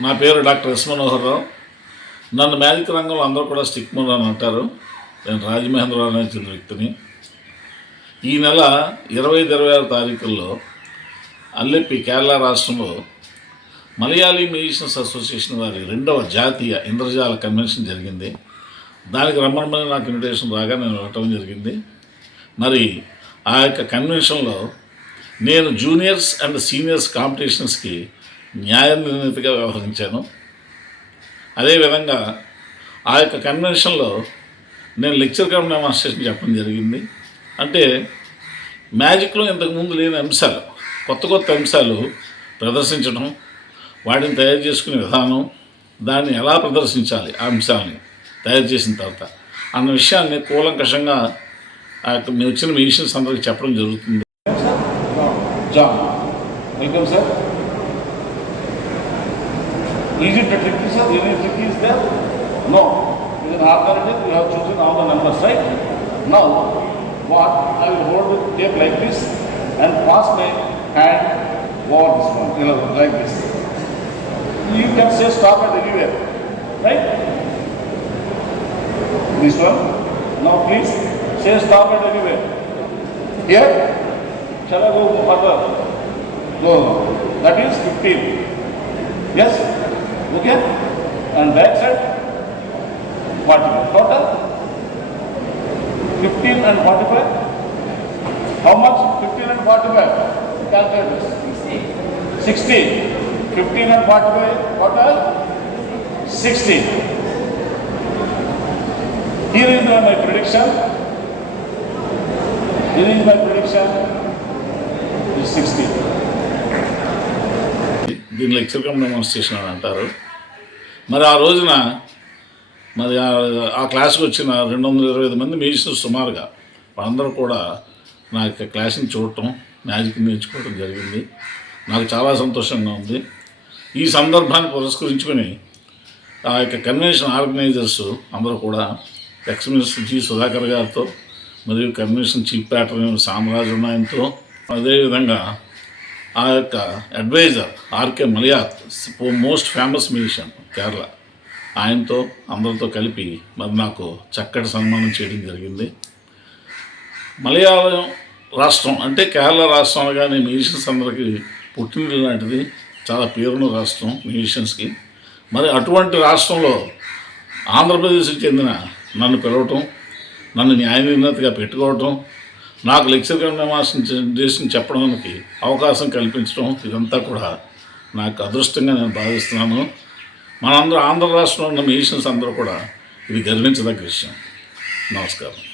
నా పేరు doctor yes Manohar రావు నన్ను మ్యాజిక్ రంగంలో అందరూ కూడా స్టిక్మన్ అని అంటారు. నేను రాజమహేంద్రరావు అనే చెందిన వ్యక్తిని. ఈ నెల ఇరవై ఇరవై ఆరు తారీఖుల్లో అల్లెప్పి కేరళ రాష్ట్రంలో మలయాళీ మ్యూజిషియన్స్ అసోసియేషన్ వారి రెండవ జాతీయ ఇంద్రజాల కన్వెన్షన్ జరిగింది. దానికి రమ్మనమని నాకు ఇన్విటేషన్ రాగా నేను వెళ్ళటం జరిగింది. మరి ఆ యొక్క కన్వెన్షన్లో నేను జూనియర్స్ అండ్ సీనియర్స్ కాంపిటీషన్స్కి న్యాయ నిర్ణీతిగా వ్యవహరించాను. అదేవిధంగా ఆ యొక్క కన్వెన్షన్లో నేను లెక్చర్ కమ్ డెమాన్స్ట్రేషన్ చెప్పడం జరిగింది. అంటే మ్యాజిక్లో ఇంతకుముందు లేని అంశాలు కొత్త కొత్త అంశాలు ప్రదర్శించడం వాటిని తయారు చేసుకునే విధానం దాన్ని ఎలా ప్రదర్శించాలి ఆ అంశాలని తయారు చేసిన తర్వాత అన్న విషయాన్ని కూలంకషంగా ఆ యొక్క మీ వచ్చిన మ్యూజిషియన్స్ అందరికి చెప్పడం జరుగుతుంది. John. Welcome sir. Is it a tricky, sir? Any tricky is there? No. With an alternative, you have chosen all the numbers, right? Now, what? I will hold the tape like this and pass my hand over this one, you know, like this. You can say stop at anywhere, right? This one. Now, please say stop at anywhere. Here. Shall I go further? Go. That is 15. Yes? Okay? And back side? 40. Total? 15 and 45? How much? 15 and 45? Calculate this. 60. 15 and 45 total? 60. Here is my prediction. Here is my prediction. Is 60. దీనిలో lecture come demonstration అని అంటారు. మరి ఆ రోజున మరి ఆ- ఆ క్లాస్కి వచ్చిన రెండు వందల ఇరవై ఐదు మంది మ్యూజిషియన్స్ సుమారుగా వాళ్ళందరూ కూడా నా యొక్క క్లాస్ని చూడటం మ్యాజిక్ నేర్చుకోవడం జరిగింది. నాకు చాలా సంతోషంగా ఉంది. ఈ సందర్భాన్ని పురస్కరించుకొని ఆ యొక్క కన్వెన్షన్ ఆర్గనైజర్స్ అందరూ కూడా ఎక్స్ మినిస్టర్ జి సుధాకర్ గారితో మరియు కన్వెన్షన్ చీఫ్ ప్యాటర్న్ సామ్రాజ్ ఉన్నాయంతో అదేవిధంగా ఆ యొక్క adviser RK Maliyath most famous musician Kerala ఆయనతో అందరితో కలిపి మరి నాకు చక్కటి సన్మానం చేయడం జరిగింది. మలయాళం రాష్ట్రం అంటే కేరళ రాష్ట్రం కానీ మ్యూజిషియన్స్ అందరికీ పుట్టినరోజు లాంటిది. చాలా పేరున్న రాష్ట్రం మ్యూజిషియన్స్కి మరి అటువంటి రాష్ట్రంలో ఆంధ్రప్రదేశ్కి చెందిన నన్ను పిలవటం నన్ను న్యాయ నిర్ణతగా పెట్టుకోవటం నాకు లెక్చర్ డెమాన్స్ట్రేషన్ చెప్పడానికి అవకాశం కల్పించడం ఇదంతా కూడా నాకు అదృష్టంగా నేను భావిస్తున్నాను. మనందరూ ఆంధ్ర రాష్ట్రంలో ఉన్న మ్యూజిషియన్స్ అందరూ కూడా ఇది గర్వించదగ్గ విషయం. నమస్కారం.